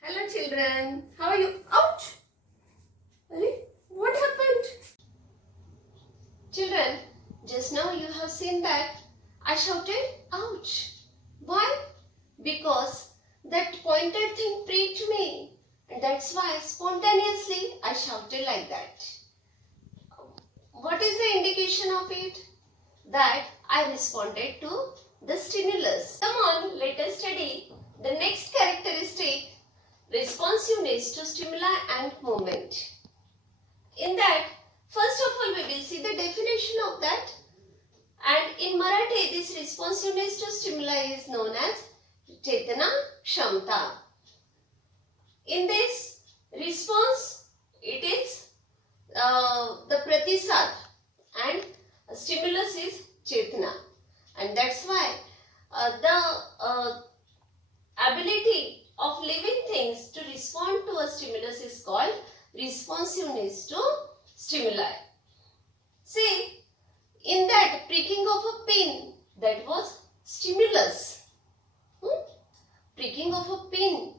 Hello children, how are you? Ouch! What happened? Children, just now you have seen that I shouted ouch. Why? Because that pointed thing pricked me, and that's why spontaneously I shouted like that. What is the indication of it? That I responded to the stimulus. Come on, let us study the next characteristic, responsiveness to stimuli and movement. In that, first of all, we will see the definition of that. And in Marathi, this responsiveness to stimuli is known as Chetana Kshamta. In this response, it is the pratisad and stimulus is Chetana. And that's why the ability of living things to respond to a stimulus is called responsiveness to stimuli. See, in that pricking of a pin, that was stimulus. Pricking of a pin,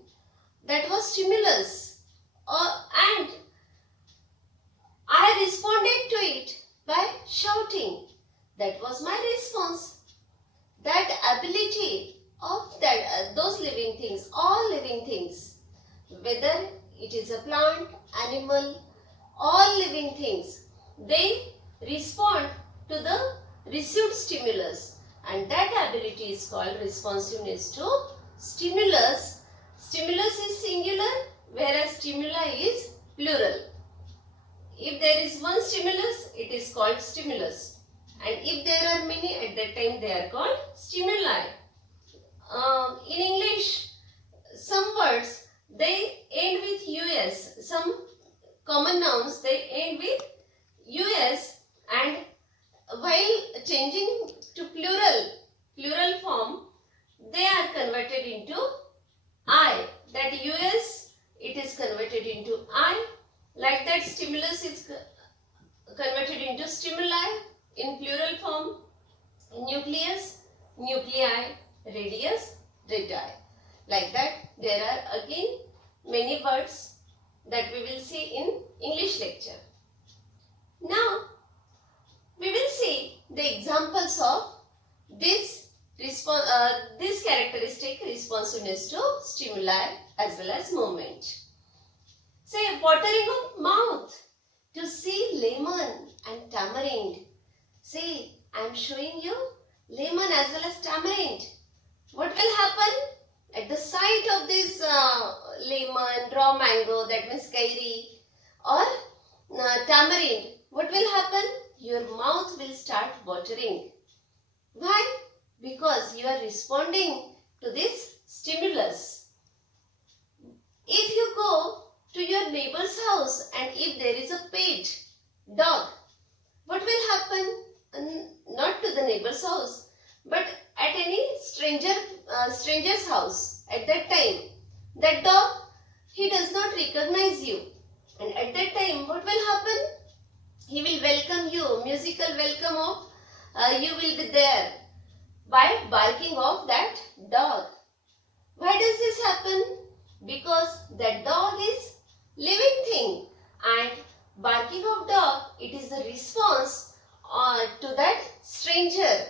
that was stimulus. And I responded to it by shouting. That was my response. That ability of those living things, all living things, whether it is a plant, animal, all living things, they respond to the received stimulus, and that ability is called responsiveness to stimulus. Stimulus is singular, whereas stimuli is plural. If there is one stimulus, it is called stimulus, and if there are many, at that time they are called stimuli. In English, some words they end with us. Some common nouns they end with us, and while changing to plural form, they are converted into I. That us, it is converted into I. Like that, stimulus is converted into stimuli in plural form. Nucleus, nuclei, radius, radii. Like that, there are again many words that we will see in English lecture. Now, we will see the examples of this characteristic responsiveness to stimuli as well as movement. Say, watering of mouth to see lemon and tamarind. See, I am showing you lemon as well as tamarind. What will happen? At the sight of this lemon, raw mango, that means kairi, or tamarind, what will happen? Your mouth will start watering. Why? Because you are responding to this stimulus. If you go to your neighbor's house and if there is a pet, dog, what will happen? Not to the neighbor's house, but at any stranger's house. At that time, that dog, he does not recognize you, and at that time what will happen? He will welcome you, musical welcome of you will be there by barking of that dog. Why does this happen? Because that dog is living thing, and barking of dog, it is the response to that stranger.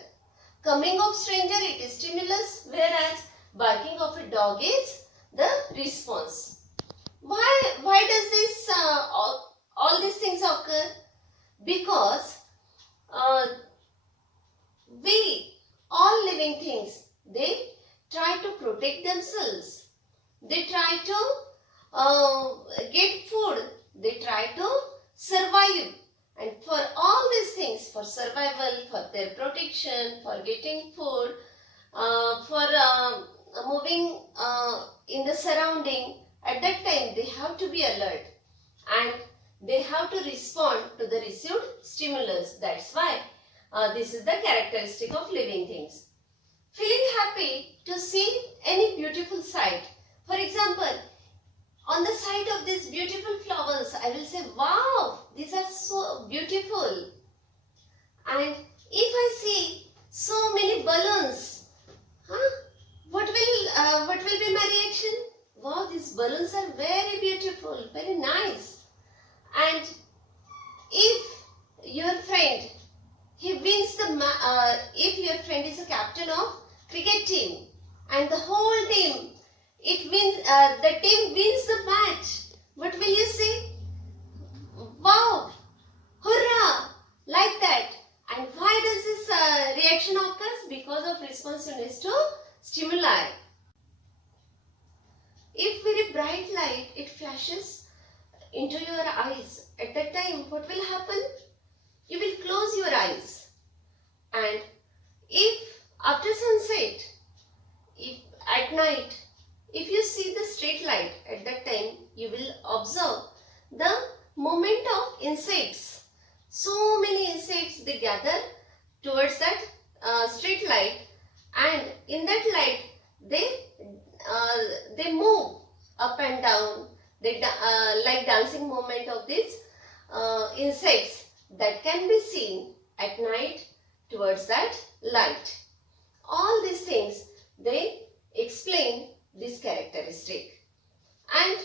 Coming of stranger, it is stimulus, whereas barking of a dog is the response. Why does this all these things occur? Because we, all living things, they try to protect themselves. They try to get food. They try to survive. And for all these things, for survival, for their protection, for getting food, for moving in the surrounding, at that time they have to be alert and they have to respond to the received stimulus. That's why this is the characteristic of living things. Feeling happy to see any beautiful sight. For example, on the side of these beautiful flowers, I will say, wow, these are so beautiful. And if I see so many balloons, what will be my reaction? Wow, these balloons are very beautiful, very nice. And if your friend, if your friend is a captain of cricket team and the whole team, the team wins the match, what will you say? Wow, hurrah, like that. And why does this reaction occurs? Because of responsiveness to stimuli. If very bright light, it flashes into your eyes, at that time what will happen? You will close your eyes. And if after sunset, if at night, if you see the street light, at that time you will observe the movement of insects. So many insects, they gather towards that street light, and in that light they move up and down. They like dancing movement of these insects that can be seen at night towards that light. All these things, they explain this characteristic. And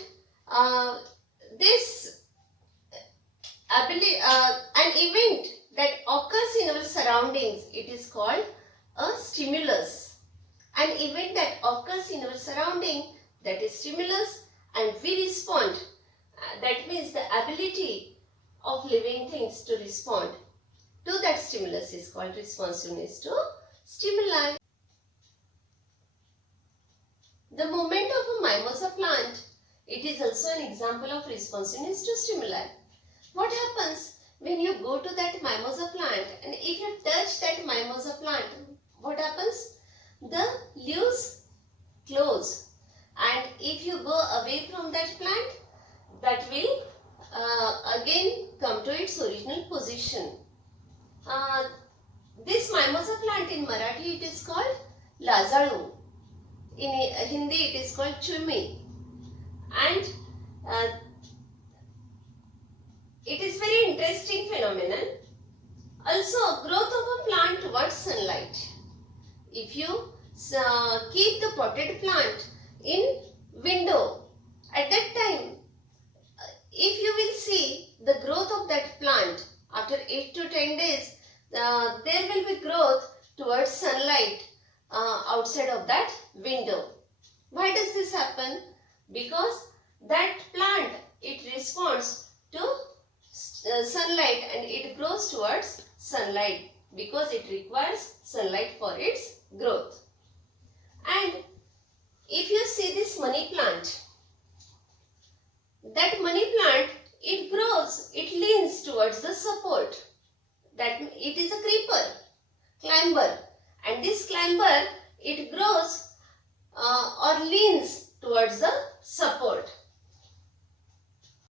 this ability, an event that occurs in our surroundings, it is called a stimulus. An event that occurs in our surrounding, that is stimulus, and we respond. That means the ability of living things to respond to that stimulus is called responsiveness to stimuli. The movement of a mimosa plant, it is also an example of responsiveness to stimuli. What happens when you go to that mimosa plant and if you touch that mimosa plant, what happens? The leaves close, and if you go away from that plant, that will again come to its original position. This mimosa plant in Marathi, it is called Lazaru. In Hindi, it is called Chumi. And it is very interesting phenomenon. Also, growth of a plant towards sunlight. If you keep the potted plant in window, at that time, if you will see the growth of that plant after 8 to 10 days, there will be growth towards sunlight outside of that window. Why does this happen? Because that plant, it responds to sunlight and it grows towards sunlight because it requires sunlight for its growth. And if you see this money plant, that money plant, it grows, it leans towards the support. That it is a creeper, climber, and this climber, it grows or leans towards the support.